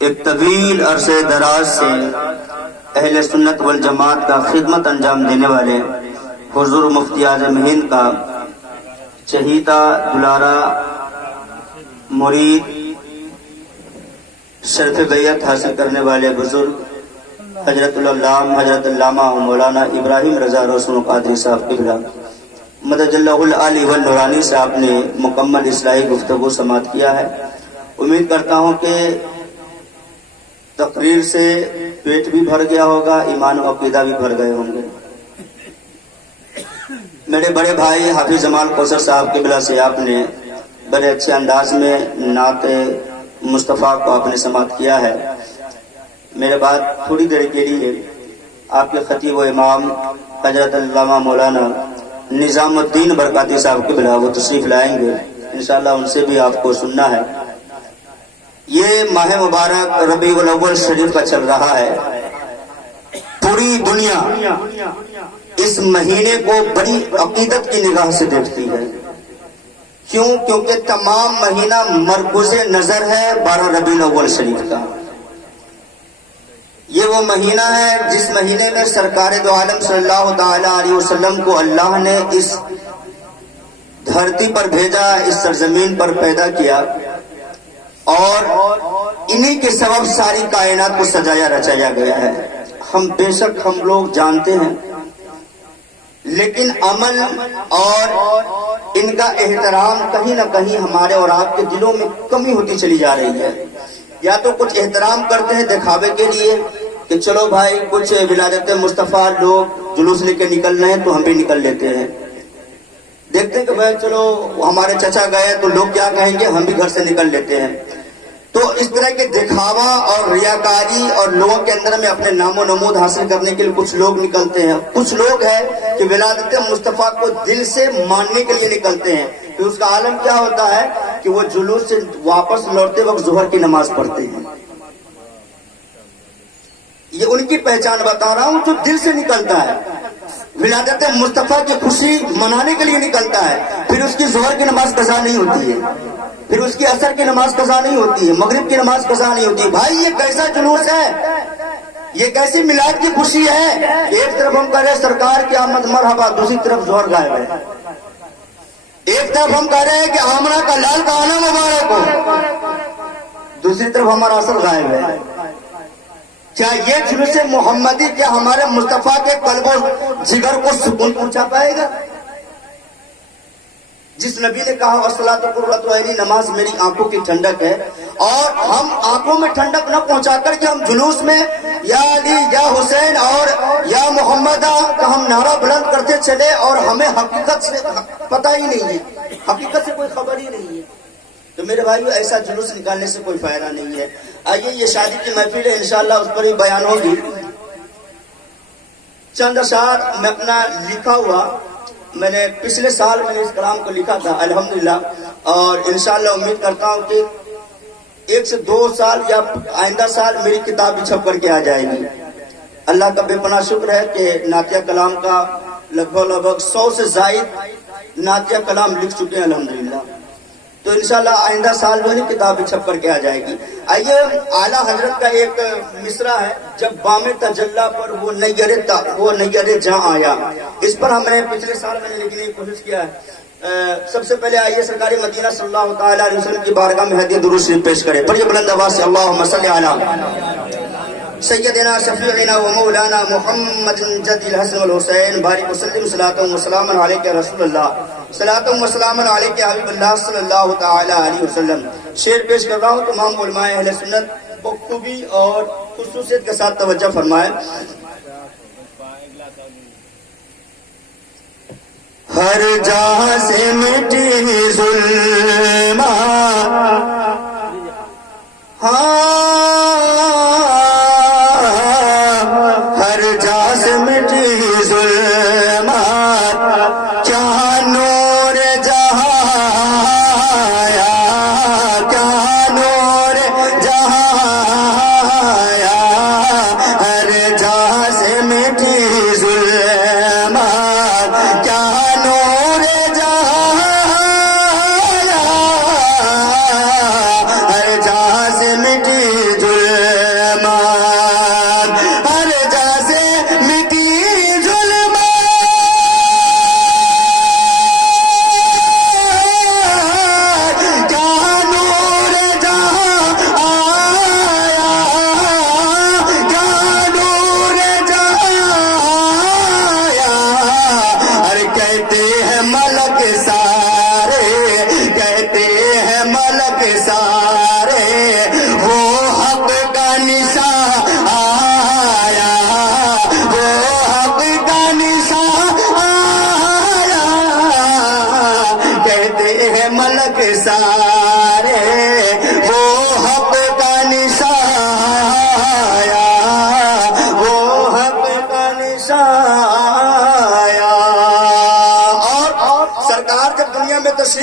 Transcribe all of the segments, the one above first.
ایک طویل عرصے دراز سے اہل سنت والجماعت کا خدمت انجام دینے والے حضور مفتی اعظم ہند کا چہیتا دلارا مرید شرف بیعت حاصل کرنے والے بزرگ حضرت العلامہ حضرت علامہ مولانا ابراہیم رضا روشن قادری صاحب قبلہ مدد اللہ العالی والنورانی صاحب نے مکمل اصلاحی گفتگو سماعت کیا ہے۔ امید کرتا ہوں کہ تقریر سے پیٹ بھی بھر گیا ہوگا، ایمان و عقیدہ بھی بھر گئے ہوں گے۔ میرے بڑے بھائی حافظ جمال کوثر صاحب قبلہ سے آپ نے بڑے اچھے انداز میں نعت مصطفیٰ کو آپ نے سماعت کیا ہے۔ میرے بعد تھوڑی دیر کے لیے آپ کے خطیب و امام حضرت علامہ مولانا نظام الدین برکاتی صاحب قبلہ وہ تشریف لائیں گے، انشاءاللہ ان سے بھی آپ کو سننا ہے۔ یہ ماہ مبارک ربیع الاول شریف کا چل رہا ہے۔ پوری دنیا اس مہینے کو بڑی عقیدت کی نگاہ سے دیکھتی ہے۔ کیوں؟ کیونکہ تمام مہینہ مرکوز نظر ہے 12 ربیع الاول شریف کا۔ یہ وہ مہینہ ہے جس مہینے میں سرکار دو عالم صلی اللہ تعالی علیہ وسلم کو اللہ نے اس دھرتی پر بھیجا، اس سرزمین پر پیدا کیا، اور انہی کے سبب ساری کائنات کو سجایا رچایا گیا ہے۔ ہم بے شک ہم لوگ جانتے ہیں، لیکن عمل اور ان کا احترام کہیں نہ کہیں ہمارے اور آپ کے دلوں میں کمی ہوتی چلی جا رہی ہے۔ یا تو کچھ احترام کرتے ہیں دکھاوے کے لیے کہ چلو بھائی کچھ ولادت مصطفیٰ لوگ جلوس لے کے نکل رہے ہیں تو ہم بھی نکل لیتے ہیں۔ دیکھتے ہیں کہ بھائی چلو ہمارے چچا گئے تو لوگ کیا کہیں گے، ہم بھی گھر سے نکل لیتے ہیں۔ تو اس طرح کے دکھاوا اور ریاکاری اور لوگوں کے اندر میں اپنے نام و نمود حاصل کرنے کے لیے کچھ لوگ نکلتے ہیں۔ کچھ لوگ ہیں کہ ولادت مصطفیٰ کو دل سے ماننے کے لیے نکلتے ہیں۔ پھر اس کا عالم کیا ہوتا ہے کہ وہ جلوس سے واپس لوٹتے وقت ظہر کی نماز پڑھتے ہیں۔ یہ ان کی پہچان بتا رہا ہوں جو دل سے نکلتا ہے، ولادت مصطفیٰ کی خوشی منانے کے لیے نکلتا ہے، پھر اس کی ظہر کی نماز قضا نہیں ہوتی ہے، پھر اس کی عصر کی نماز قضا نہیں ہوتی ہے، مغرب کی نماز قضا نہیں ہوتی ہے۔ بھائی یہ کیسا جلوس ہے، یہ کیسی میلاد کی خوشی ہے؟ ایک طرف ہم کہہ رہے ہیں سرکار کی آمد مرحبا، دوسری طرف ظہر غائب ہے۔ ایک طرف ہم کہہ رہے ہیں کہ آمنہ کا لال کا آنا مبارک ہو، دوسری طرف ہمارا عصر غائب ہے۔ کیا یہ جلوس محمدی کیا ہمارے مصطفیٰ کے قلب و جگر کو سکون پہنچا پائے گا؟ جس نبی نے کہا الصلاۃ قرۃ عینی، نماز میری آنکھوں کی ٹھنڈک ہے، اور ہم آنکھوں میں ٹھنڈک نہ پہنچا کر کے ہم جلوس میں یا علی یا حسین اور یا محمد کا ہم نعرہ بلند کرتے چلے اور ہمیں حقیقت سے پتہ ہی نہیں ہے، حقیقت سے کوئی خبر ہی نہیں ہے۔ تو میرے بھائیو ایسا جلوس نکالنے سے کوئی فائدہ نہیں ہے۔ آئیے یہ شادی کی محفل ہے، انشاءاللہ اس پر بھی بیان ہوگی۔ چند اشعار میں اپنا لکھا ہوا، میں نے پچھلے سال میں نے اس کلام کو لکھا تھا الحمدللہ، اور انشاءاللہ امید کرتا ہوں کہ 1 سے 2 سال یا آئندہ سال میری کتاب بھی چھپ کر کے آ جائے گی۔ اللہ کا بے پناہ شکر ہے کہ نعتیہ کلام کا لگ بھگ 100 سے زائد نعتیہ کلام لکھ چکے ہیں الحمدللہ۔ تو انشاءاللہ آئندہ سال میں کتاب بھی چھپ کر کے آ جائے گی۔ آئیے اعلیٰ حضرت کا ایک مصرع ہے، جب بام تجلی پر وہ نیر جہاں آیا، اس پر ہم نے پچھلے سال میں نے لکھنے کی کوشش کیا ہے۔ سب سے پہلے آئیے سرکار مدینہ صلی اللہ تعالی علیہ وسلم کی بارگاہ میں ہدیہ درود شریف پیش کریں۔ پڑھیے بلند آواز سے اللہم صلی علی سیدنا شفیعنا و مولانا محمد جد الحسن والحسین بارک وسلم صلاۃ و سلام علیک یا رسول اللہ، صلاۃ و سلام علیک یا حبیب اللہ صلی اللہ تعالی علیہ وسلم۔ شعر پیش کر رہا ہوں، تمام علماء اہل سنت بخوبی اور خصوصیت کے ساتھ توجہ فرمائیں۔ ہر جہاں سے مٹی ظلمات، ہر جہاں سے مٹی ظلمات، کیا نور جہاں آیا، کیا نور جہاں آیا، ہر جہاں سے مٹی ظلمات، کیا نور جہاں آیا، ہر جہاں سے مٹی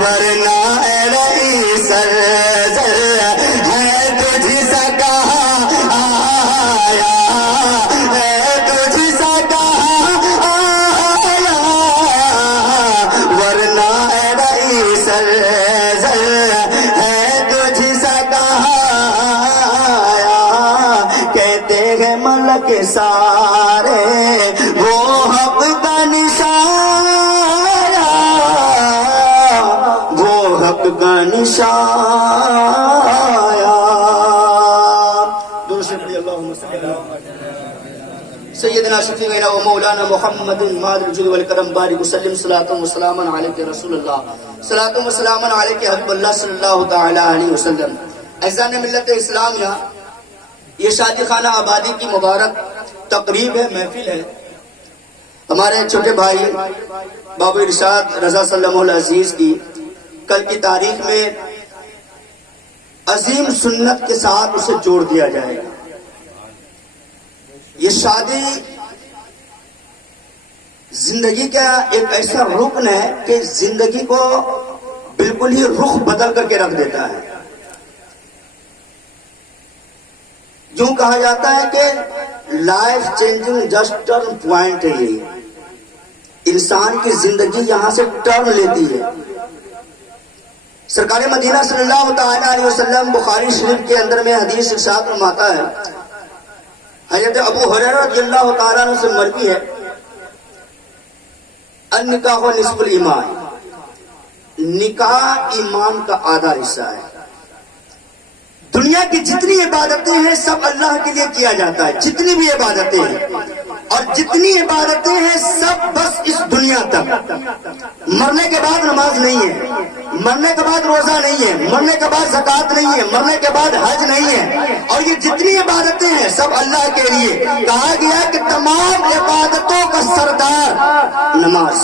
ورنہ اے رئیس سرزر ہے تجھ سا کہاں آیا، ہے تجھ سا کہاں آیا، ورنہ اے رئیس سرزر ہے تجھ سا کہاں آیا، کہتے ہیں ملک سارے وہ حق کا نشان، وہ حق کا نشان آیا۔ درود شریف اللہم صلی اللہ سیدنا شفیعنا و مولانا محمد مادر الجود والکرم بارک وسلم صلاۃ و سلام علیک رسول اللہ، صلاۃ و سلام علیک حبیب اللہ صلی اللہ تعالی علیہ وسلم۔ اعزان ملت اسلامیہ، یہ شادی خانہ آبادی کی مبارک تقریب ہے، محفل ہے۔ ہمارے چھوٹے بھائی بابو ارشاد رضا صلی اللہ العزیز کی کل کی تاریخ میں عظیم سنت کے ساتھ اسے جوڑ دیا جائے گا۔ یہ شادی زندگی کا ایک ایسا رکن ہے کہ زندگی کو بالکل ہی رخ بدل کر کے رکھ دیتا ہے۔ یوں کہا جاتا ہے کہ life changing just turn point ہے، یہ انسان کی زندگی یہاں سے ٹرن لیتی ہے۔ سرکار مدینہ صلی اللہ تعالی علیہ وسلم بخاری شریف کے اندر میں حدیث ارشاد فرماتا ہے، حضرت ابو ہریرہ رضی اللہ تعالیٰ عنہ سے مروی ہے، النکاح نصف الایمان، نکاح ایمان کا آدھا حصہ ہے۔ دنیا کی جتنی عبادتیں ہیں سب اللہ کے لیے کیا جاتا ہے، جتنی بھی عبادتیں ہیں، اور جتنی عبادتیں ہیں سب بس اس دنیا تک۔ مرنے کے بعد نماز نہیں ہے، مرنے کے بعد روزہ نہیں ہے، مرنے کے بعد زکوٰۃ نہیں ہے، مرنے کے بعد حج نہیں ہے، اور یہ جتنی عبادتیں ہیں سب اللہ کے لیے۔ کہا گیا کہ تمام عبادتوں کا سردار نماز۔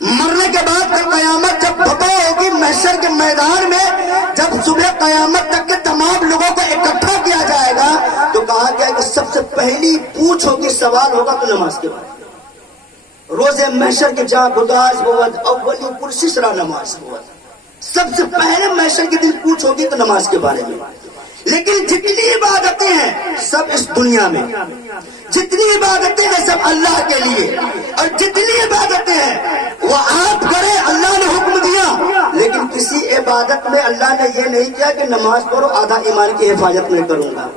مرنے کے بعد پھر قیامت جب بھپا ہوگی محشر کے میدان میں، جب صبح قیامت تک کے تمام لوگوں کو اکٹھا کیا جائے گا تو کہا گیا کہ سب سے پہلی پوچھ ہوگی، سوال ہوگا تو نماز کے بارے میں۔ روز محشر کے جہاں گداز بود اولی پرسسرا نماز بود، سب سے پہلے محشر کے دن پوچھ ہوگی تو نماز کے بارے میں۔ لیکن جتنی عبادتیں ہیں سب اس دنیا میں، جتنی عبادتیں ہیں سب اللہ کے لیے، اور جتنی عبادتیں ہیں وہ آپ کریں، اللہ نے حکم دیا، لیکن کسی عبادت میں اللہ نے یہ نہیں کیا کہ نماز پڑھو آدھا ایمان کی حفاظت میں کروں گا،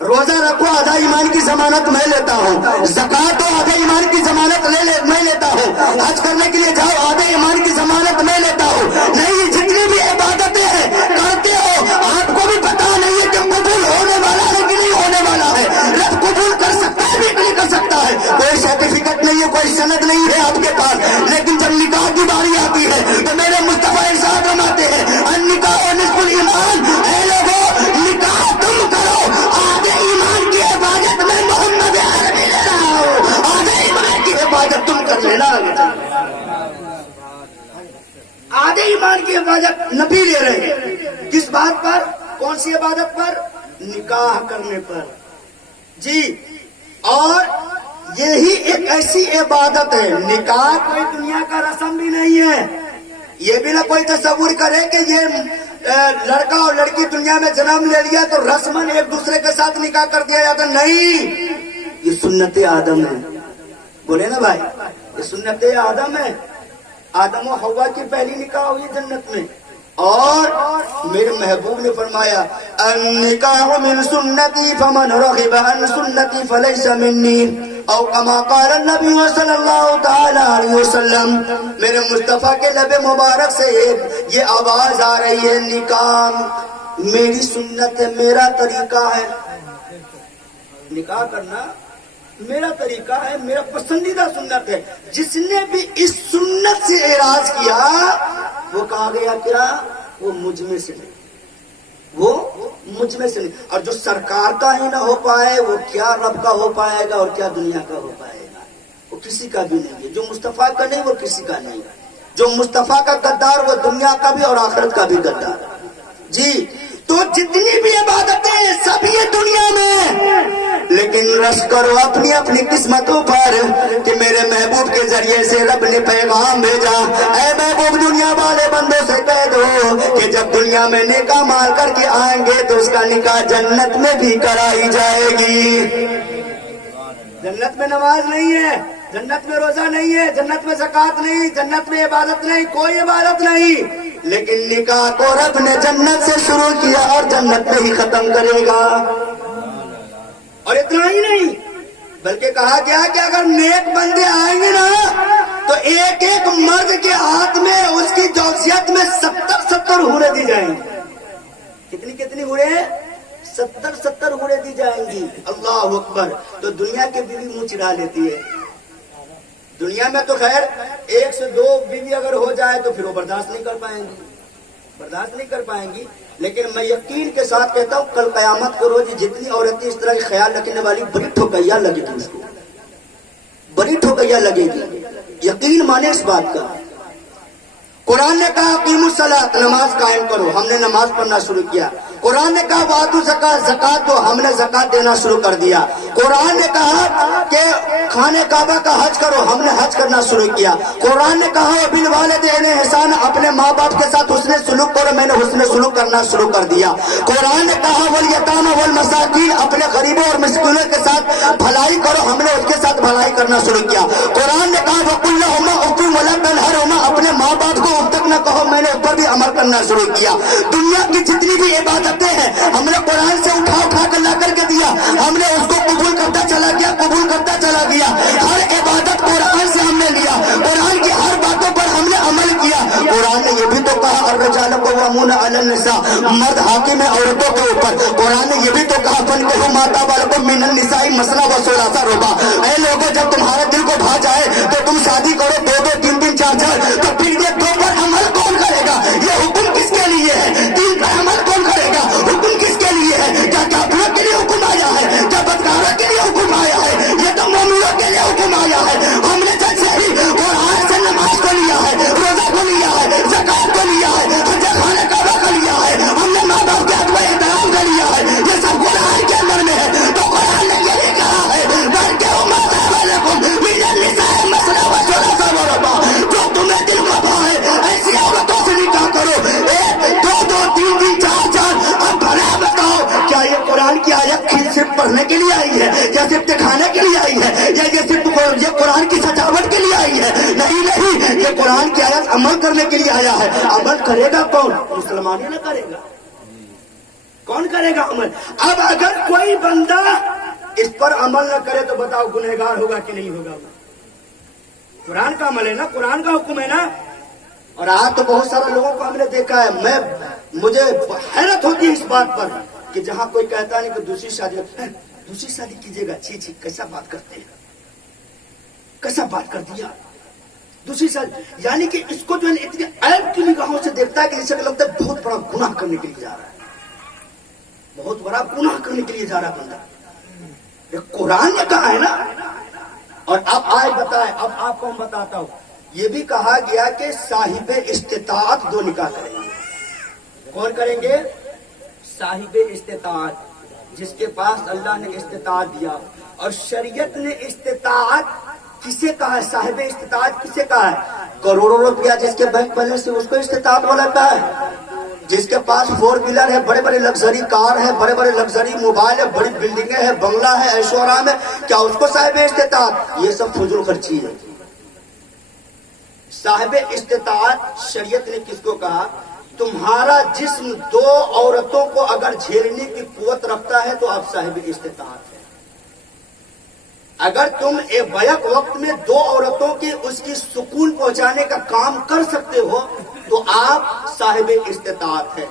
روزہ رکھو آدھا ایمان کی ضمانت میں لیتا ہوں، زکوٰۃ ہو آدھا ایمان کی ضمانت میں لیتا ہوں، حج کرنے کے لیے جاؤ آدھا ایمان کی ضمانت میں لیتا ہوں۔ نہیں، جتنی بھی عبادتیں ہیں کرتے ہو، آپ کو بھی پتا نہیں ہے کہ قبول ہونے والا ہے کہ نہیں ہونے والا ہے، رب قبول کر سکتا ہے بھی کہ نہیں کر سکتا ہے، کوئی سرٹیفکیٹ نہیں ہے، کوئی سند نہیں ہے آپ کے پاس، لیکن جب نکاح کی باری آتی ہے تو میرے مصطفیٰ ارشاد فرماتے ہیں، النکاح نصف الایمان، اے لوگوں نکاح تم کرو، آدھے ایمان کی حفاظت میں محمد عربی لے رہا ہوں، آدھے ایمان کی حفاظت تم کر لینا، آدھے ایمان کی حفاظت نبی لے رہے ہیں۔ کس بات پر؟ کون سی عبادت پر؟ نکاح کرنے پر جی۔ اور یہی ایک ایسی عبادت ہے، نکاح کوئی دنیا کا رسم بھی نہیں ہے، یہ بھی نہ کوئی تصور کرے کہ یہ لڑکا اور لڑکی دنیا میں جنم لے لیا تو رسماً ایک دوسرے کے ساتھ نکاح کر دیا جاتا، نہیں، یہ سنت آدم ہے، بولے نا بھائی، یہ سنت آدم ہے۔ آدم و حوا کی پہلی نکاح ہوئی جنت میں، اور میرے محبوب نے فرمایا النکاح من سنتی فمن رغب عن سنتی فلیس منی، او کما قال النبی صلی اللہ تعالی علیہ وسلم۔ میرے مصطفیٰ کے لب مبارک سے یہ آواز آ رہی ہے، نکاح میری سنت ہے، میرا طریقہ ہے، نکاح کرنا میرا طریقہ ہے، میرا پسندیدہ سنت ہے۔ جس نے بھی اس سنت سے اعراض کیا وہ کہا گیا کیا؟ وہ مجھ میں سے نہیں، وہ مجھ میں سے نہیں۔ اور جو سرکار کا ہی نہ ہو پائے وہ کیا رب کا ہو پائے گا اور کیا دنیا کا ہو پائے گا؟ وہ کسی کا بھی نہیں ہے۔ جو مصطفیٰ کا نہیں وہ کسی کا نہیں، جو مصطفیٰ کا غدار وہ دنیا کا بھی اور آخرت کا بھی غدار جی۔ تو جتنی بھی عبادتیں ہیں سب یہ دنیا میں، لیکن رش کرو اپنی اپنی قسمتوں پر کہ میرے محبوب کے ذریعے سے رب نے پیغام بھیجا، اے محبوب بندوں سے کہہ دو کہ جب دنیا میں نکاح مال کر کے آئیں گے تو اس کا نکاح جنت میں بھی کرائی جائے گی. جنت میں نماز نہیں ہے، جنت میں روزہ نہیں ہے، جنت میں زکوٰۃ نہیں، جنت میں عبادت نہیں، کوئی عبادت نہیں، لیکن نکاح کو رب نے جنت سے شروع کیا اور جنت میں ہی ختم کرے گا. اور اتنا ہی نہیں بلکہ کہا گیا کہ اگر نیک بندے آئیں گے نا تو ایک ایک مرد کے ہاتھ میں اس کی جوسیت میں 70 حوریں دی جائیں گی. کتنی حوریں؟ 70 حوریں دی جائیں گی. اللہ اکبر. تو دنیا کی بیوی منہ چڑھا لیتی ہے. دنیا میں تو خیر 1 سے 2 بیوی اگر ہو جائے تو پھر وہ برداشت نہیں کر پائیں گی. لیکن میں یقین کے ساتھ کہتا ہوں کل قیامت کو روز جتنی عورتیں اس طرح خیال رکھنے والی بڑی ٹھوکیاں لگے گی، اس کو بڑی ٹھوکیاں لگے گی. یقین مانے اس بات کا. قرآن نے کہا اقیموا الصلاۃ، نماز قائم کرو، ہم نے نماز پڑھنا شروع کیا. قرآن نے کہا وآتوا الزکاۃ، زکات دو، ہم نے زکات دینا شروع کر دیا. قرآن نے کہا کہ خانہ کعبہ کا حج کرو، ہم نے حج کرنا شروع کیا. قرآن نے کہا وبالوالدین احسانا، اپنے ماں باپ کے ساتھ حسن سلوک کرو، میں نے حسن سلوک کرنا شروع کر دیا. قرآن نے کہا والیتامی والمساکین، اپنے غریبوں اور مسکینوں کے ساتھ بھلائی کرو، ہم نے اس کے ساتھ بھلائی کرنا شروع کیا. قرآن نے کہا وقل لہما اف ولا تنہرہما، اپنے ماں باپ کو اف تک نہ کہو، میں نے اس پر بھی عمل کرنا شروع کیا. دنیا کی جتنی بھی عبادتیں ہیں ہم نے قرآن سے اٹھا کر لا کر کے دیا، ہم نے اس کو قبول کرتا چلا گیا. ہر عبادت قرآن سے ہم نے لیا، قرآن کی ہر باتوں پر ہم نے عمل کیا. قرآن نے یہ بھی تو کہا الرجال قوامون علی النساء، مرد حاکم ہے عورتوں کے اوپر. قرآن نے یہ بھی تو کہا فانکحوا ما طاب لکم من النساء مثنی وثلاث ورباع، اے لوگوں جب تمہارے دل کو بھا جائے تو تم شادی کرو 2 3 4. تو پھر یہ 2 پر عمل کون کرے گا؟ یہ حکم کس کے لیے ہے؟ 3 پر عمل کون کرے گا؟ حکم کس کے لیے ہے؟ کیا کافروں کے لیے حکم آیا ہے؟ کیا بدکاروں کے لیے حکم آیا ہے؟ یہ تو مومنوں کے لیے حکم آیا ہے. ہم نے جیسے ہی قرآن سے نماز کو لیا ہے، روزہ کو لیا ہے، زکات کو لیا ہے، حج خانہ کعبہ کو لیا ہے، ہم نے ماں باپ کے حق میں احترام کا لیا ہے، یہ سب قرآن کے اندر میں ہے. تو قرآن نے یہ بھی کہا ہے فانکحوا ما طاب لکم من النساء مثنی وثلاث ورباع، جو تمہیں دل کو بھائے ایسی عورتوں سے نکاح کرو، 1 2 3 4. اب بھلا بتاؤ کیا یہ قرآن کی آیت صرف پڑھنے کے لیے آئی ہے، یا صرف دکھانے کے لیے آئی ہے، یا یہ صرف یہ قرآن کی سجاوٹ کے لیے آئی ہے؟ نہیں، یہ قرآن کی آیت عمل کرنے کے لیے آیا ہے. عمل کرے گا کون؟ مسلمان ہی نہ کرے گا. کون کرے گا عمل؟ اب اگر کوئی بندہ اس پر عمل نہ کرے تو بتاؤ گنہگار ہوگا کہ نہیں ہوگا؟ قرآن کا عمل ہے نا، قرآن کا حکم ہے نا. اور آج تو بہت سارے لوگوں کو ہم نے دیکھا ہے، مجھے حیرت ہوتی ہے اس بات پر کہ جہاں کوئی کہتا نہیں کہ دوسری شادی کیجیے گا، چھی کیسا بات کرتے ہیں، کیسا بات کر دیا دوسری شادی. یعنی کہ اس کو جو ہے اتنی عیب کی نگاہوں سے دیکھتا ہے کہ اسے لگتا ہے بہت بڑا گناہ کرنے کے لیے جا رہا ہے، بہت بڑا گناہ کرنے کے لیے جا رہا بندہ. یہ قرآن نے کہا ہے نا. اور اب آئے بتائے، اب آپ کو ہم بتاتا ہوں، یہ بھی کہا گیا کہ صاحب استطاعت 2 نکاح کریں گے. کون کریں گے؟ صاحب استطاعت، جس کے پاس اللہ نے استطاعت دیا. اور شریعت نے استطاعت کسے کہا ہے؟ صاحب استطاعت کسے کہا ہے؟ کروڑوں روپیہ جس کے بینک بیلنس سے اس کو استطاعت والا کہا ہے. جس کے پاس 4 ویلر ہے، بڑے بڑے لگژری کار ہے، بڑے بڑے لگژری موبائل ہے، بڑی بلڈنگیں ہیں، بنگلہ ہے، عیش و آرام ہے، کیا اس کو صاحب استطاعت؟ یہ سب فضول خرچی ہے. صاحب استطاعت شریعت نے کس کو کہا؟ تمہارا جسم 2 عورتوں کو اگر جھیلنے کی قوت رکھتا ہے تو آپ صاحب استطاعت ہے. اگر تم ایک بیک وقت میں 2 عورتوں کی اس کی سکون پہنچانے کا کام کر سکتے ہو تو آپ صاحب استطاعت ہے.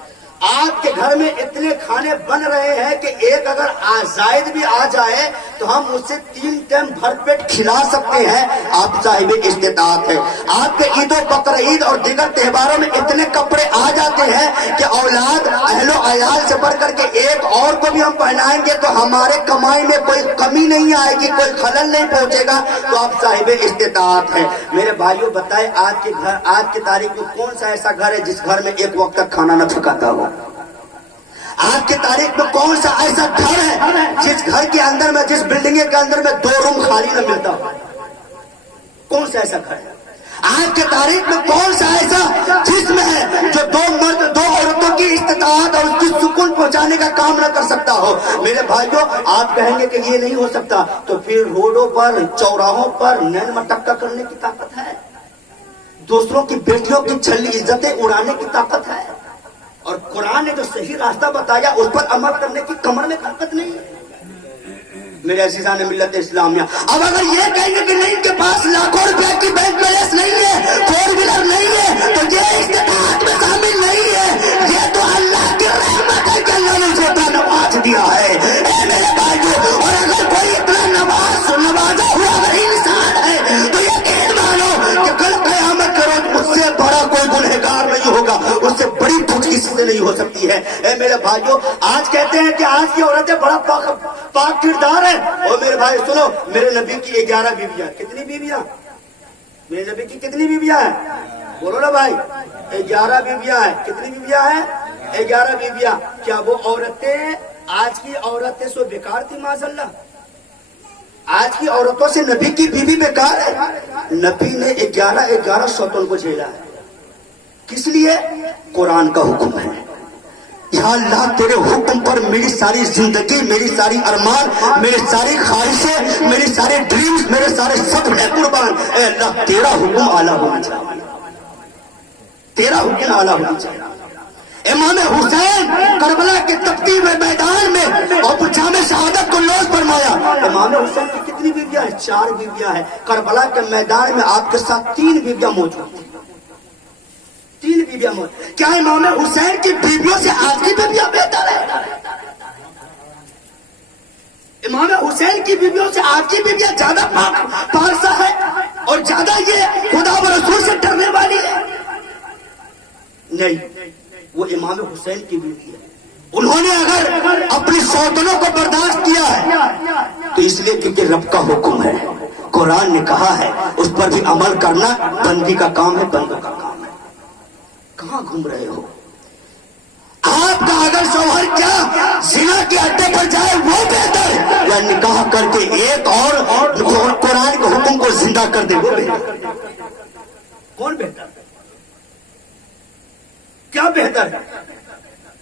آپ کے گھر میں اتنے کھانے بن رہے ہیں کہ ایک اگر زائد بھی آ جائے تو ہم اسے 3 ٹائم بھر پیٹ کھلا سکتے ہیں، آپ صاحب استطاعت ہے. آپ کے عید و بقرعید اور دیگر تہواروں میں اتنے کپڑے آ جاتے ہیں کہ اولاد اہل و عیال سے بڑھ کر کے ایک اور کو بھی ہم پہنائیں گے تو ہمارے کمائی میں کوئی کمی نہیں آئے گی، کوئی خلل نہیں پہنچے گا، تو آپ صاحب استطاعت ہے. میرے بھائیوں بتائیں آج کی تاریخ میں کون سا ایسا گھر ہے جس گھر میں ایک وقت تک کھانا نہ پکاتا ہو؟ آج کی تاریخ میں کون سا ایسا گھر ہے جس گھر کے اندر میں، جس بلڈنگ کے اندر میں 2 روم خالی نہ ملتا ہو؟ کون سا ایسا گھر ہے؟ آج کی تاریخ میں کون سا ایسا جسم ہے بچانے کا کام نہ کر سکتا ہو؟ میرے بھائیوں آپ کہیں گے کہ یہ نہیں ہو سکتا، تو پھر روڈوں پر چوراہوں پر نین مٹکا کرنے کی طاقت ہے، دوسروں کی بیٹیوں کی چھلی عزتیں اڑانے کی طاقت ہے، اور قرآن نے جو صحیح راستہ بتایا اس پر عمل کرنے کی کمر میں طاقت نہیں ہے۔ میرے عزیزان ملت اسلامیہ، اب اگر یہ کہیں گے کہ نہیں ان کے پاس لاکھوں روپے کی بینک بیلنس نہیں ہے، فور ویلر نہیں ہے، تو یہ استطاعت میں شامل نہیں ہے، یہ تو اللہ کی رحمت ہے کہ اللہ نے اسے اتنا نواز دیا ہے۔ اے میرے بھائیو، اور اگر کوئی اتنا نوازا ہوا اگر انسان ہے تو یقین مانو کہ کل قیامت کے روز اس سے بڑا کوئی گنہگار نہیں ہوگا، اس سے بڑی پوچھ کسی سے نہیں ہو سکتی ہے۔ اے میرے بھائیو، آج کہتے ہیں کہ آج کی عورتیں بڑا پاک کردار ہے، اور میرے بھائی سنو، میرے نبی کی 11 بیویاں، کتنی بیویاں؟ میرے نبی کی کتنی بیویاں ہیں؟ بولو نا بھائی، 11 بیویاں ہیں۔ کتنی بیویاں ہیں؟ 11 بیویاں۔ کیا وہ عورتیں آج کی عورتیں سو بیکار تھی؟ معاذ اللہ، آج کی عورتوں سے نبی کی بیوی بیکار ہے؟ نبی نے 11 شوطن کو جھیلا ہے، کس لیے؟ قرآن کا حکم ہے۔ یا اللہ تیرے حکم پر میری ساری زندگی، میری ساری ارمان، میری ساری خواہشیں، میری سارے ڈریمز، میرے سارے سب ہے قربان۔ اے اللہ تیرا حکم اعلیٰ ہونا چاہیے، تیرا حکم اعلیٰ ہونا چاہیے۔ امام حسین کربلا کے تپتی ہوئے میدان میں اور جامع شہادت کو نوش فرمایا۔ امام حسین کی کتنی بیویاں ہیں؟ 4 بیویاں ہیں۔ کربلا کے میدان میں آپ کے ساتھ 3 بیویاں موجود تھیں، 3 بیویاں موجود۔ کیا امام حسین کی بیویوں سے آج کی بیویاں بہتر ہے؟ امام حسین کی بیویوں سے آج کی بیویاں زیادہ پارسا ہے اور زیادہ یہ خدا و رسول سے ڈرنے والی ہے؟ نہیں، وہ امام حسین کی بیوی ہے۔ انہوں نے اگر اپنی سوتنوں کو برداشت کیا ہے تو اس لیے کیونکہ رب کا حکم ہے، قرآن نے کہا ہے، اس پر بھی عمل کرنا بندی کا کام ہے، بندوں کا کام ہے۔ کہاں گھوم رہے ہو؟ آپ کا اگر شوہر کیا زنا کے اڈے پر جائے وہ بہتر، یا نکاح کر کے ایک اور قرآن کے حکم کو زندہ کر دے وہ بہتر؟ کون بہتر؟ کیا بہتر ہے؟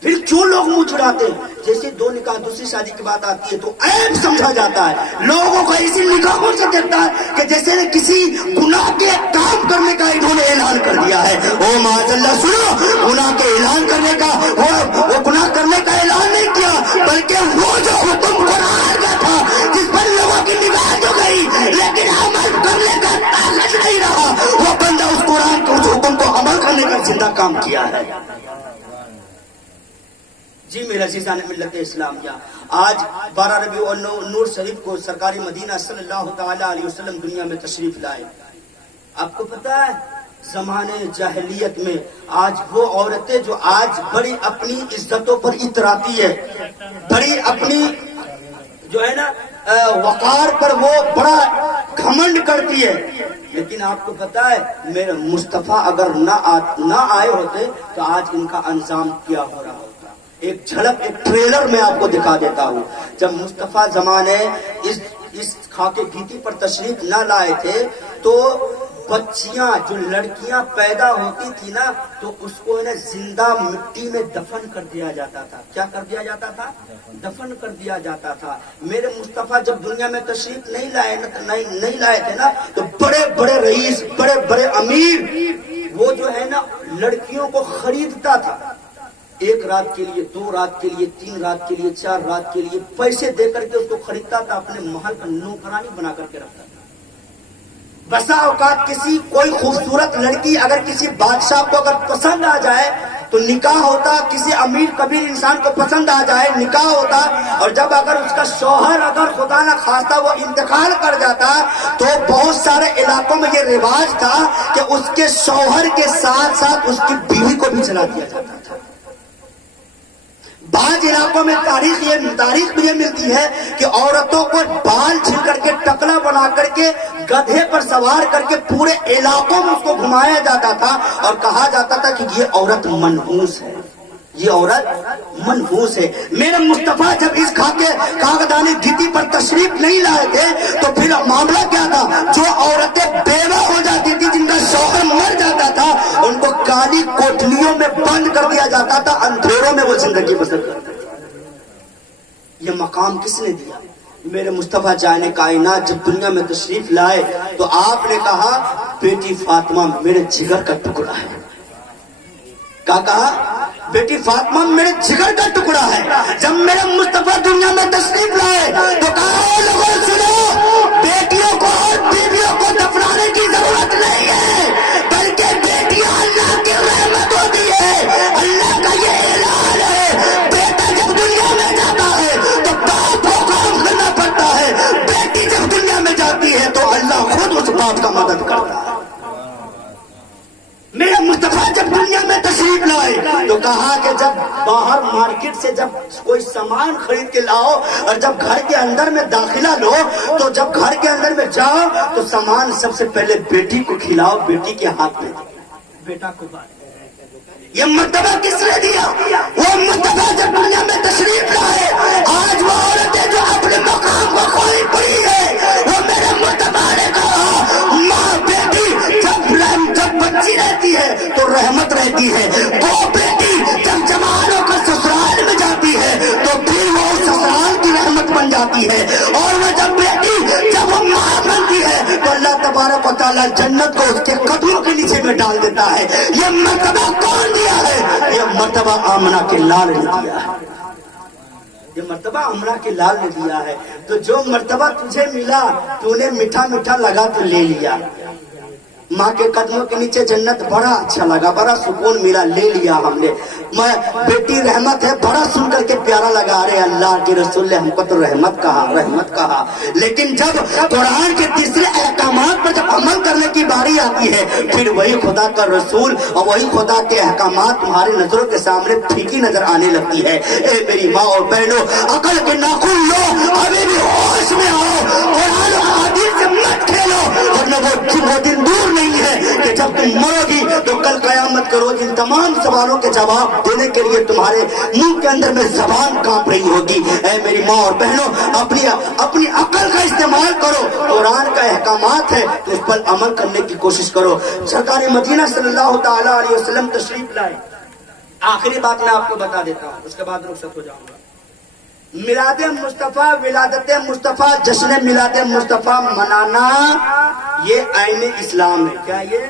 پھر کیوں لوگ منہ چھڑاتے ہیں؟ جیسے 2 نکاح دوسری شادی کی بات آتی ہے تو عیب سمجھا جاتا ہے، لوگوں کو اسی نکاحوں سے دیکھتا ہے کہ جیسے کسی گناہ کے کام کرنے کا انہوں نے اعلان کر دیا ہے۔ او معاذ اللہ، سنو، گناہ کے اعلان کرنے کا، وہ گناہ کرنے کا اعلان نہیں کیا، بلکہ وہ جو حکم قرآن کا تھا جس پر لوگوں کی نگاہ جو گئی لیکن عمل کرنے کا طاقت نہیں رہا، وہ بندہ اس قرآن کے اس حکم کو عمل کرنے کا زندہ کام کیا ہے۔ جی میرے عزیزان ملت اسلامیہ، آج 12 ربیع النور شریف کو سرکاری مدینہ صلی اللہ تعالی علیہ وسلم دنیا میں تشریف لائے۔ آپ کو پتا ہے زمانے جاہلیت میں آج وہ عورتیں جو آج بڑی اپنی عزتوں پر اتراتی ہے، بڑی اپنی جو ہے نا وقار پر وہ بڑا گھمنڈ کرتی ہے، لیکن آپ کو پتا ہے میرے مصطفیٰ اگر نہ آئے ہوتے تو آج ان کا انجام کیا ہو رہا ہوتا۔ ایک جھلک، ایک ٹریلر میں آپ کو دکھا دیتا ہوں۔ جب مصطفیٰ زمانے اس خاکے گیتی پر تشریف نہ لائے تھے تو بچیاں جو لڑکیاں پیدا ہوتی تھی نا تو اس کو زندہ مٹی میں دفن کر دیا جاتا تھا۔ کیا کر دیا جاتا تھا؟ دفن کر دیا جاتا تھا۔ میرے مصطفیٰ جب دنیا میں تشریف نہیں لائے تھے نا تو بڑے بڑے رئیس، بڑے بڑے امیر، وہ جو ہے نا لڑکیوں کو خریدتا تھا، 1 رات کے لیے، 2 رات کے لیے، 3 رات کے لیے، 4 رات کے لیے پیسے دے کر کے اس کو خریدتا تھا، اپنے محل کا نوکرانی بنا کر کے رکھتا تھا۔ بسا اوقات کوئی خوبصورت لڑکی اگر کسی بادشاہ کو اگر پسند آ جائے تو نکاح ہوتا، کسی امیر کبیر انسان کو پسند آ جائے نکاح ہوتا، اور جب اگر اس کا شوہر اگر خدا نہ خواستہ وہ انتقال کر جاتا تو بہت سارے علاقوں میں یہ رواج تھا کہ اس کے شوہر کے ساتھ ساتھ اس کی بیوی کو بھی جلا دیا جاتا تھا۔ بعض علاقوں میں تاریخ بھی یہ ملتی ہے کہ عورتوں کو بال چھیل کر کے ٹکلا بنا کر کے گدھے پر سوار کر کے پورے علاقوں میں اس کو گھمایا جاتا تھا اور کہا جاتا تھا کہ یہ عورت منحوس ہے، یہ عورت منحوس ہے۔ میرے مصطفیٰ جب اس کاغدانی گیتی پر تشریف نہیں لائے تھے تو پھر معاملہ کیا تھا؟ جو عورتیں بیوہ ہو جاتی تھی، جن کا شوہر مر جاتا تھا، ان کو کالی کوٹلیوں میں بند کر دیا جاتا تھا، اندھیروں میں وہ زندگی بسر کرتے تھے۔ یہ مقام کس نے دیا؟ میرے مصطفیٰ جان کائنات جب دنیا میں تشریف لائے تو آپ نے کہا بیٹی فاطمہ میرے جگر کا ٹکڑا ہے. کیا کہا؟ بیٹی فاطمہ میرے جگر کا ٹکڑا ہے. جب میرے مصطفیٰ دنیا میں تشریف لائے تو کہا اے لوگوں سنو، بیٹیوں کو اور بیویوں کو دفنانے کی ضرورت نہیں ہے، بلکہ بیٹیاں اللہ کی رحمت ہوتی ہے. اللہ کا یہ اعلان ہے، بیٹا جب دنیا میں جاتا ہے تو باپ کو کام کرنا پڑتا ہے، بیٹی جب دنیا میں جاتی ہے تو اللہ خود اس باپ کا مدد کرتا ہے. میرے مصطفیٰ جب دنیا میں تشریف لائے تو کہا کہ جب باہر مارکیٹ سے جب کوئی سامان خرید کے لاؤ اور جب گھر کے اندر میں داخلہ لو تو جب گھر کے اندر میں جاؤ تو سامان سب سے پہلے بیٹی کو کھلاؤ، بیٹی کے ہاتھ میں بیٹا کو بات. یہ مرتبہ کس نے دیا؟ وہ مرتبہ جب دنیا میں تشریف لائے. آج وہ عورتیں جو اپنے مقام کو کھوئی پڑی ہے، وہ میرے مرتبہ نے کہا ماں بیٹی جب بچی رہتی ہے تو رحمت رہتی ہے، وہ بیٹی جب جوان ہو کر سسرال میں جاتی ہے تو پھر وہ سسرال کی رحمت بن جاتی ہے. اور وہ جب بیٹی جب وہ ماں بنتی ہے تو اللہ تبارک و تعالیٰ جنت کو اس کے قدموں کے نیچے میں ڈال دیتا ہے. یہ مرتبہ کون دیا ہے؟ یہ مرتبہ آمنہ کے لال نے دیا ہے. یہ مرتبہ آمنہ کے لال نے دیا ہے. تو جو مرتبہ تجھے ملا تو نے میٹھا میٹھا لگا تو لے لیا. ماں کے قدموں کے نیچے جنت بڑا اچھا لگا، بڑا سکون ملا، لے لیا ہم نے. میں بیٹی رحمت ہے بڑا سن کر کے پیارا لگا. ارے اللہ کے رسول نے ہم کو تو رحمت کہا، رحمت کہا. لیکن جب قرآن کے تیسرے احکامات پر جب عمل کرنے کی باری آتی ہے پھر وہی خدا کا رسول اور وہی خدا کے احکامات تمہاری نظروں کے سامنے پھیکی نظر آنے لگتی ہے. اے میری ماں اور بہنوں، عقل کے ناخن لو، ابھی بھی ہوش میں آؤ، قرآن و حدیث سے مت کھیلو، ورنہ وہ دن دور نہیں ہے کہ جب تم مرو گی تو کل قیامت کے روز ان تمام سوالوں کے جواب دینے کے لیے تمہارے منہ کے اندر میں زبان کانپ رہی ہوگی. اے میری ماں اور بہنوں، اپنی عقل کا استعمال کرو. قرآن کا احکامات ہے تو اس پر عمل کرنے کی کوشش کرو. سرکار مدینہ صلی اللہ تعالی علیہ وسلم تشریف لائے. آخری بات میں آپ کو بتا دیتا ہوں، اس کے بعد رخصت ہو جاؤں گا. میلاد مصطفیٰ، ولادت مصطفیٰ، جشن میلاد مصطفیٰ منانا یہ عین اسلام ہے. کیا یہ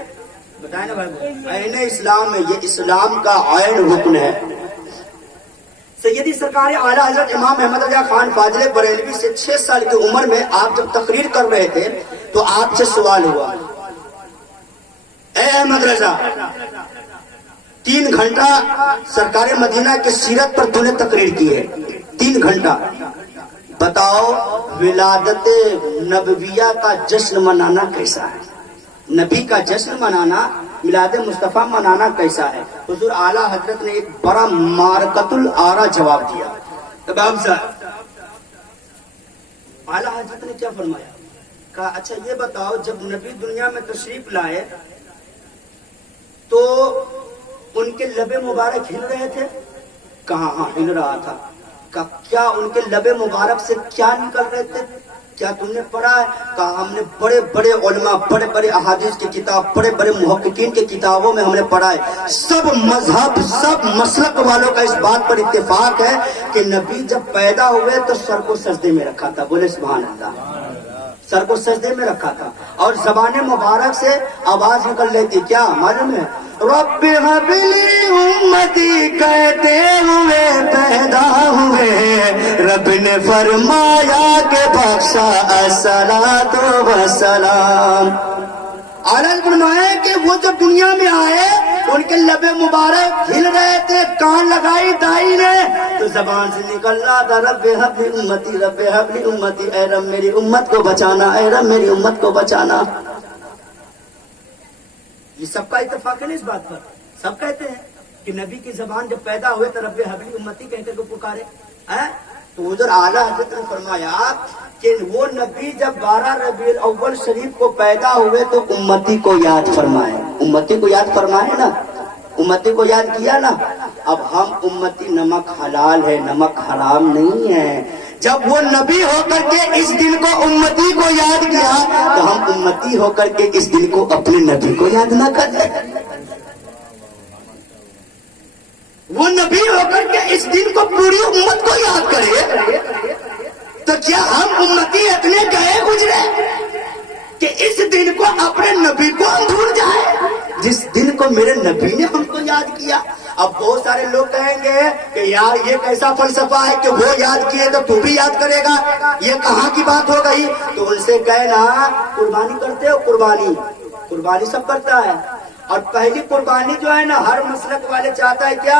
بتائیں نا بھائی؟ عین اسلام ہے. یہ اسلام کا عین رکن ہے. سیدی سرکار اعلیٰ حضرت امام احمد رضا خان فاضل بریلوی سے 6 سال کی عمر میں آپ جب تقریر کر رہے تھے تو آپ سے سوال ہوا، اے احمد رضا 3 گھنٹہ سرکار مدینہ کے سیرت پر تو نے تقریر کی ہے، 3 گھنٹہ، بتاؤ ولادت نبویہ کا جشن منانا کیسا ہے؟ نبی کا جشن منانا، میلاد مصطفیٰ منانا کیسا ہے؟ حضور اعلیٰ حضرت نے ایک بڑا مارکت الآرا جواب دیا. تمام صاحب اعلیٰ حضرت نے کیا فرمایا؟ کہا اچھا یہ بتاؤ جب نبی دنیا میں تشریف لائے تو ان کے لب مبارک ہل رہے تھے؟ کہاں ہاں ہل رہا تھا. کیا ان کے لب مبارک سے کیا نکل رہے تھے؟ کیا تم نے پڑھا ہے؟ کہا ہم نے بڑے بڑے علماء، بڑے بڑے احادیث کی کتاب، بڑے بڑے محققین کی کتابوں میں ہم نے پڑھا ہے. سب مذہب، سب مسلک والوں کا اس بات پر اتفاق ہے کہ نبی جب پیدا ہوئے تو سر کو سجدے میں رکھا تھا. بولے سبحان اللہ. سر کو سجدے میں رکھا تھا اور زبان مبارک سے آواز نکل رہی تھی. کیا معلوم ہے؟ رب هب لی امتی کہتے ہوئے پیدا ہوئے، رب نے فرمایا کہ بخشا الصلاۃ والسلام. اعلیٰ فرمایا کہ وہ جب دنیا میں آئے ان کے لب مبارک ہل رہے تھے، کان لگائی دائی نے تو زبان سے نکل رہا تھا رب ہب لی امتی، رب ہب لی امتی، اے رب میری امت کو بچانا، اے رب میری امت کو بچانا. یہ سب کا اتفاق ہے نا اس بات پر. سب کہتے ہیں کہ نبی کی زبان جب پیدا ہوئے تو رب حبلی امتی کہہ کر کے پکارے. تو ادھر اعلیٰ حضرت نے فرمایا کہ وہ نبی جب 12 ربیع الاول شریف کو پیدا ہوئے تو امتی کو یاد فرمائے. امتی کو یاد فرمائے نا، امتی کو یاد کیا نا. اب ہم امتی، نمک حلال ہے، نمک حرام نہیں ہے. جب وہ نبی ہو کر کے اس دن کو امتی کو یاد کیا تو ہم امتی ہو کر کے اس دن کو اپنے نبی کو یاد نہ کر لیں. وہ نبی ہو کر کے اس دن کو پوری امت کو یاد کرے تو کیا ہم امتی اتنے گئے گزرے کہ اس دن کو اپنے نبی کو ہم بھول جائیں جس دن کو میرے نبی نے ہم کو یاد کیا؟ اب بہت سارے لوگ کہیں گے کہ یار یہ کیسا فلسفہ ہے کہ وہ یاد کیے تو بھی یاد کرے گا، یہ کہاں کی بات ہو گئی؟ تو ان سے کہنا قربانی کرتے ہو؟ قربانی سب کرتا ہے، اور پہلی قربانی جو ہے نا ہر مسلک والے چاہتا ہے کیا؟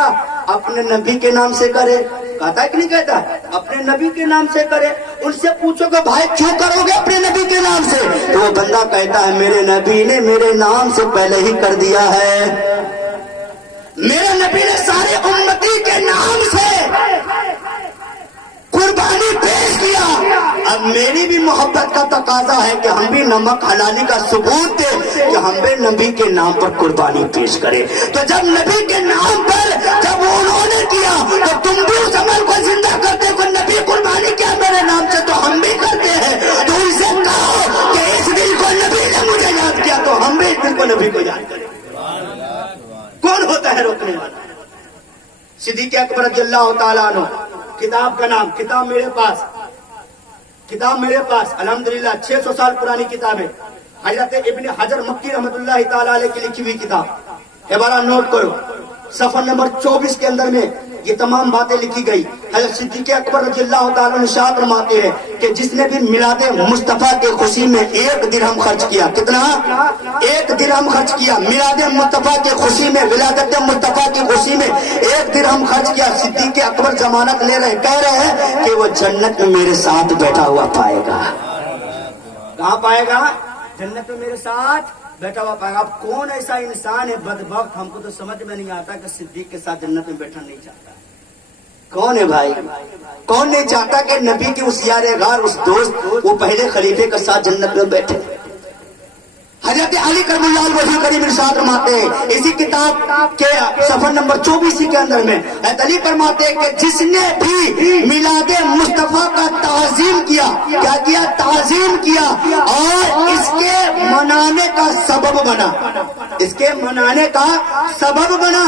اپنے نبی کے نام سے کرے، کہتا ہے کہ نہیں کہتا؟ اپنے نبی کے نام سے کرے۔ ان سے پوچھو کہ بھائی کیوں کرو گے اپنے نبی کے نام سے؟ تو وہ بندہ کہتا ہے میرے نبی نے میرے نام سے پہلے ہی کر دیا ہے، میرے نبی نے سارے امتی کے نام سے قربانی پیش کیا۔ اب میری بھی محبت کا تقاضا ہے کہ ہم بھی نمک حلالی کا ثبوت دیں کہ ہم بھی نبی کے نام پر قربانی پیش کریں۔ تو جب نبی کے نام پر جب انہوں نے کیا تو تم بھی اس عمل کو زندہ کرتے ہو، نبی قربانی کیا میرے نام سے تو ہم بھی کرتے ہیں۔ تو ان سے کہو کہ اس دن کو نبی نے مجھے یاد کیا تو ہم بھی اس دن کو نبی کو یاد کریں۔ کون ہوتا ہے روکنے والا؟ صدیق اکبر رضی اللہ تعالیٰ عنہ۔ کتاب کا نام، کتاب میرے پاس الحمدللہ 600 سال پرانی کتاب ہے، حضرت ابن حجر مکی رحمت اللہ تعالیٰ علیہ کی لکھی ہوئی کتاب۔ عبارہ نوٹ کرو، صفحہ نمبر 24 کے اندر میں یہ تمام باتیں لکھی گئی۔ حضرت صدیق اکبر رضی اللہ تعالیٰ ارشاد فرماتے ہیں کہ جس نے بھی میلاد مصطفیٰ کی خوشی میں 1 درہم خرچ کیا، کتنا؟ 1 درہم خرچ کیا، میلاد مصطفیٰ کی خوشی میں، ولادت مصطفیٰ کی خوشی میں 1 درہم خرچ کیا، صدیق اکبر ضمانت لے رہے، کہہ رہے ہیں کہ وہ جنت میں میرے ساتھ بیٹھا ہوا پائے گا۔ کہاں پائے گا؟ جنت میں میرے ساتھ بیٹھا ہوا پائے گا۔ اب کون ایسا انسان ہے بدبخت، ہم کو تو سمجھ میں نہیں آتا کہ صدیق کے ساتھ جنت میں بیٹھنا نہیں چاہتا۔ کون ہے بھائی؟ کون نہیں چاہتا کہ نبی کی اس یار غار، اس دوست، وہ پہلے خلیفے کے ساتھ جنت میں بیٹھے؟ حضرت علی کرم اللہ وجہ کریم ارشاد فرماتے ہیں اسی کتاب کے صفحہ نمبر 24 کے اندر میں، حضرت علی فرماتے ہیں کہ جس نے بھی میلاد مصطفیٰ کا تعظیم کیا، کیا کیا؟ تعظیم کیا، اور اس کے منانے کا سبب بنا، اس کے منانے کا سبب بنا،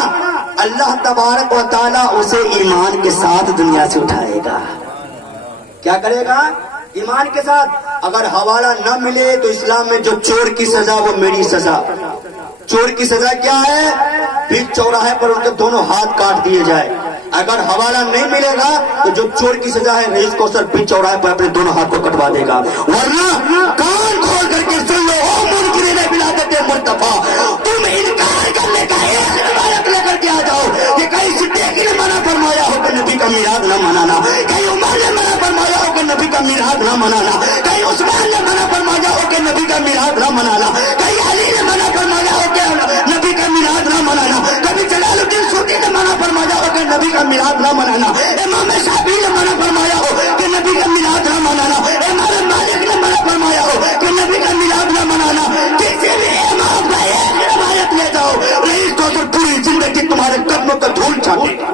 اللہ تبارک و تعالیٰ اسے ایمان کے ساتھ دنیا سے اٹھائے گا۔ کیا کرے گا؟ ایمان کے ساتھ۔ اگر حوالہ نہ ملے تو اسلام میں جو چور کی سزا وہ میری سزا۔ چور کی سزا کیا ہے؟ بیچ چوراہے پر ان کے دونوں ہاتھ کاٹ دیے جائے۔ اگر حوالہ نہیں ملے گا تو جو چور کی سزا ہے رئیس کو سر بیچ چوراہے پر اپنے دونوں ہاتھ کو کٹوا دے گا۔ ورنہ کان کھول کر کے سن لو، او منکرین ولادت مصطفیٰ، تم انکار کرنے کا ایک روایت لے کر کے آ جاؤ کہ کہیں صدیق نے منع فرمایا ہو کہ نبی کا میلاد نہ منانا، کہیں عمر نے منع فرمایا ہو کہ نبی کا میلاد نہ منانا، کہیں عثمان نے منع فرمایا ہو کہ نبی کا میلاد نہ منانا، کہیں علی نے منع فرمایا ہو کہ نبی کا میلاد نہ منانا، کبھی جلال الدین سیوطی نے منع فرمایا ہو کہ نبی کا میلاد نہ منانا، امام شافعی نے منع فرمایا ہو کہ نبی کا میلاد نہ منانا، امام مالک نے منع فرمایا ہو کہ نبی کا میلاد نہ منانا۔ کسی بھی امام کا ایک روایت لے جاؤ، رئیس کو تو پوری زندگی تمہارے قدموں کا دھول چھاٹے گا۔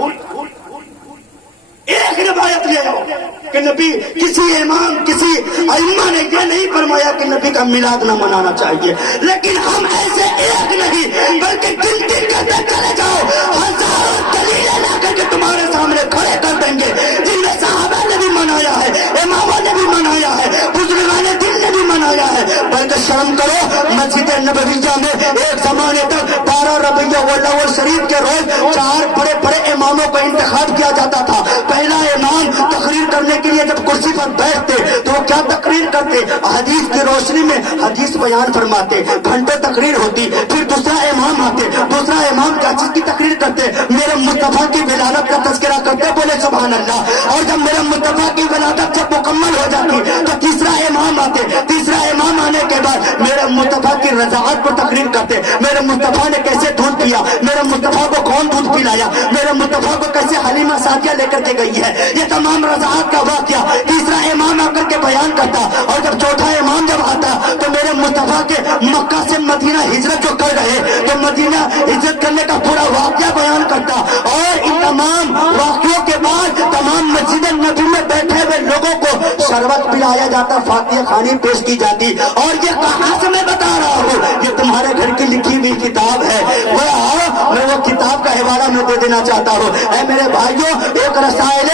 ایک روایت لے آؤ کہ نبی، کسی امام، کسی ائمہ نے یہ نہیں فرمایا کہ نبی کا میلاد نہ منانا چاہیے، لیکن ہم ایسے ایک نہیں بلکہ گنتی کرتے چلے جاؤ، ہزاروں دلیلیں لا کر کے تمہارے سامنے کھڑے کر دیں گے جن میں صحابہ نے بھی منایا ہے، اماموں نے بھی منایا ہے، بزرگان دین نے بھی منایا ہے۔ بلکہ شرم کرو، مسجد نبویہ میں ایک زمانے تک 12 ربیع الاول شریف کے روز 4 بڑے بڑے اماموں کا انتخاب کیا جاتا تھا۔ پہلا امام تقریر کرنے کے لیے جب کرسی پر بیٹھتے تو وہ کیا تقریر کرتے؟ حدیث کی روشنی میں حدیث بیان فرماتے، گھنٹوں تقریر ہوتی۔ پھر دوسرا امام آتے، دوسرا امام کیا چیز کی تقریر کرتے؟ میرے مصطفیٰ کی ولادت کا تذکرہ کرتے، بولے سبحان اللہ۔ اور جب میرے مصطفیٰ کی ولادت جب مکمل ہو جاتی تو تیسرا امام آتے، تیسرا امام آنے کے بعد میرے مصطفیٰ کی رضاعت پر تقریر کرتے، میرے مصطفیٰ نے کیسے دودھ پیا، میرے مصطفیٰ کو کون دودھ پلایا، میرے مصطفیٰ کو کیسے حلیمہ سعدیہ لے کر کے گئی ہے، یہ تمام رضاعت کا واقعہ تیسرا امام آ کر کے بیان کرتا۔ اور جب چوتھا امام جب آتا تو میرے مصطفیٰ کے مکہ سے مدینہ ہجرت جو کر رہے تو مدینہ ہجرت کرنے کا پورا واقعہ بیان کرتا۔ اور ان تمام واقعوں کے بعد تمام مسجد نبی میں بیٹھے ہوئے لوگوں کو شربت پلایا جاتا، فاتحہ خوانی پیش کی جاتی۔ اور یہ کہاں سے میں بتا رہا ہوں، یہ تمہارے گھر کی لکھی ہوئی کتاب ہے۔ میں وہ کتاب کا حوالہ میں دے دینا چاہتا ہوں. اے میرے بھائیوں، ایک رسائل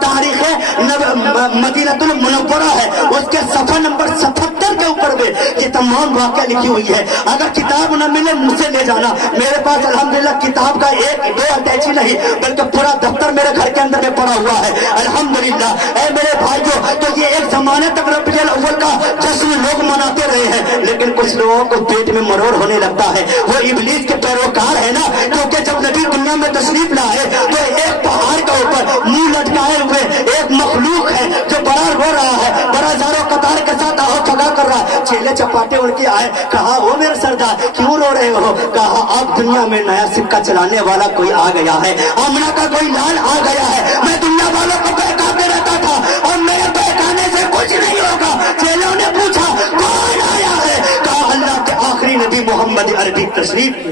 تاریخ مدینہ المنورہ ہے، اس کے صفحہ نمبر 77 کے اوپر میں یہ تمام واقعہ لکھی ہوئی ہے. اگر کتاب نہ ملے مجھ سے لے جانا. میرے پاس الحمدللہ کتاب کا ایک دو اٹیچی نہیں بلکہ پورا دفتر میرے گھر کے اندر میں پڑا ہوا ہے الحمدللہ. اے میرے بھائیوں، تو یہ ایک زمانے تک ربیع الاول کا جشن لوگ مناتے رہے ہیں، لیکن کچھ لوگوں کو پیٹ میں مرور ہونے لگتا ہے. وہ ابلیس کے پیروکار ہے نا، کیونکہ جب نبی دنیا میں تشریف لائے تو ایک پہاڑ کے اوپر منہ لٹکائے ہوئے ایک مخلوق ہے جو بڑا رو رہا ہے، بڑا زارو قطار کے ساتھ آہو چگا کر رہا ہے. چیلے چپاٹے ان کے آئے، کہا وہ میرے سردار کیوں رو رہے ہو؟ کہا اب دنیا میں نیا سکہ چلانے والا کوئی آ گیا ہے، آمنہ کا کوئی لال آ گیا ہے. میں دنیا والوں کو بہکاتے رہتا تھا اور میرے بہکانے سے کچھ نہیں ہوگا. چیلوں نے پوچھا کون آیا ہے؟ کہا اللہ کے آخری نبی محمد عربی تشریف.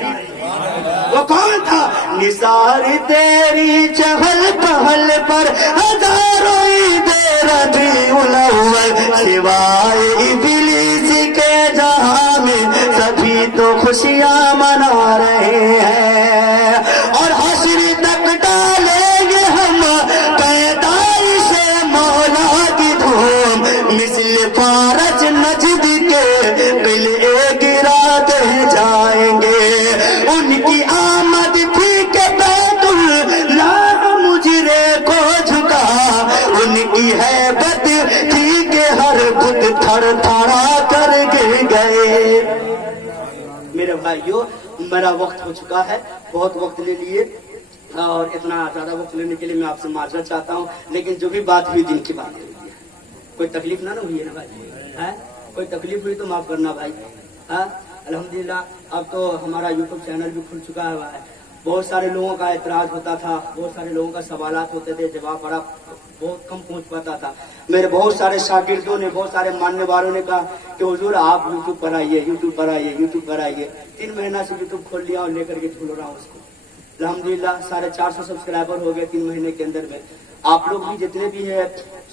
وہ کون تھا؟ نثار تیری چہل پہل پر ہزاروں عید ربیع الاول، سوائے ابلیس کے جہاں میں سبھی تو خوشیاں منا رہے ہیں. اور حشر تک ڈالیں گے ہم پیدائش مولا کی دھوم، مثل فارج نجد کے قلعے گراتے جائیں گے. ان کی آمد تھی کہ بیت اللہ مجرے کو جھکا، ان کی ہیبت تھی کہ ہر بت تھر تھرا کر گر گئے. میرے بھائیوں، میرا وقت ہو چکا ہے، بہت وقت لے لیے اور اتنا زیادہ وقت لینے کے لیے میں آپ سے معذرت چاہتا ہوں، لیکن جو بھی بات ہوئی دن کی بات ہوئی ہے. کوئی تکلیف نہ ہوئی ہے نا بھائی؟ کوئی تکلیف ہوئی تو معاف کرنا بھائی. الحمدللہ اب تو ہمارا یوٹیوب چینل بھی کھل چکا ہے. بہت سارے لوگوں کا اعتراض ہوتا تھا، بہت سارے لوگوں کا سوالات ہوتے تھے، جواب بہت کم پہنچ پاتا تھا. میرے بہت سارے شاگردوں نے، بہت سارے ماننے والوں نے کہا کہ حضور آپ یوٹیوب پر آئیے، یوٹیوب پر آئیے، یوٹیوب پر آئیے. 3 مہینہ سے یوٹیوب کھول لیا اور لے کر کے جھول رہا ہوں اس کو. الحمدللہ 450 سبسکرائبر ہو گئے 3 مہینے کے اندر میں. آپ لوگ بھی جتنے بھی ہیں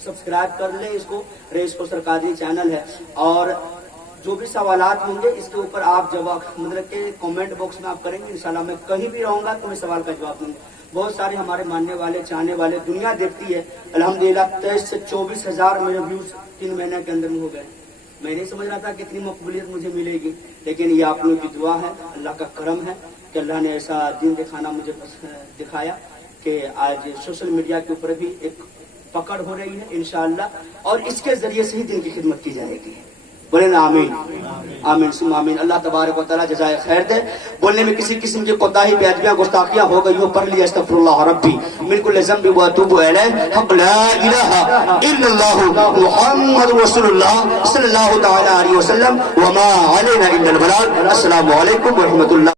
سبسکرائب کر لیں اس کو. ریس کو سرکاری چینل ہے، اور جو بھی سوالات ہوں گے اس کے اوپر آپ جواب مطلب کہ کامنٹ باکس میں آپ کریں گے. انشاءاللہ میں کہیں بھی رہوں گا تو میں سوال کا جواب دوں گا. بہت سارے ہمارے ماننے والے، چاہنے والے، دنیا دیکھتی ہے. الحمدللہ 23 سے 24 ہزار میرے ویوز 3 مہینے کے اندر میں ہو گئے. میں نہیں سمجھ رہا تھا کتنی مقبولیت مجھے ملے گی، لیکن یہ آپ لوگوں کی دعا ہے، اللہ کا کرم ہے کہ اللہ نے ایسا دین دکھانا مجھے دکھایا کہ آج سوشل میڈیا کے اوپر بھی ایک پکڑ ہو رہی ہے انشاءاللہ، اور اس کے ذریعے سے ہی دین کی خدمت کی جائے گی. بولے نا آمین آمین ثم آمین. اللہ تبارک و تعالیٰ جزائے خیر دے. بولنے میں کسی قسم کی کوتاہی، بے ادبیاں، گستاخیاں ہو گئی ہو پڑھ لیا استغفر اللہ ربی من کل ذنب واتوب الیہ. حق لا الہ الا اللہ محمد رسول اللہ صلی اللہ تعالی علیہ وسلم وما علینا الا البلاغ. السلام علیکم ورحمۃ اللہ.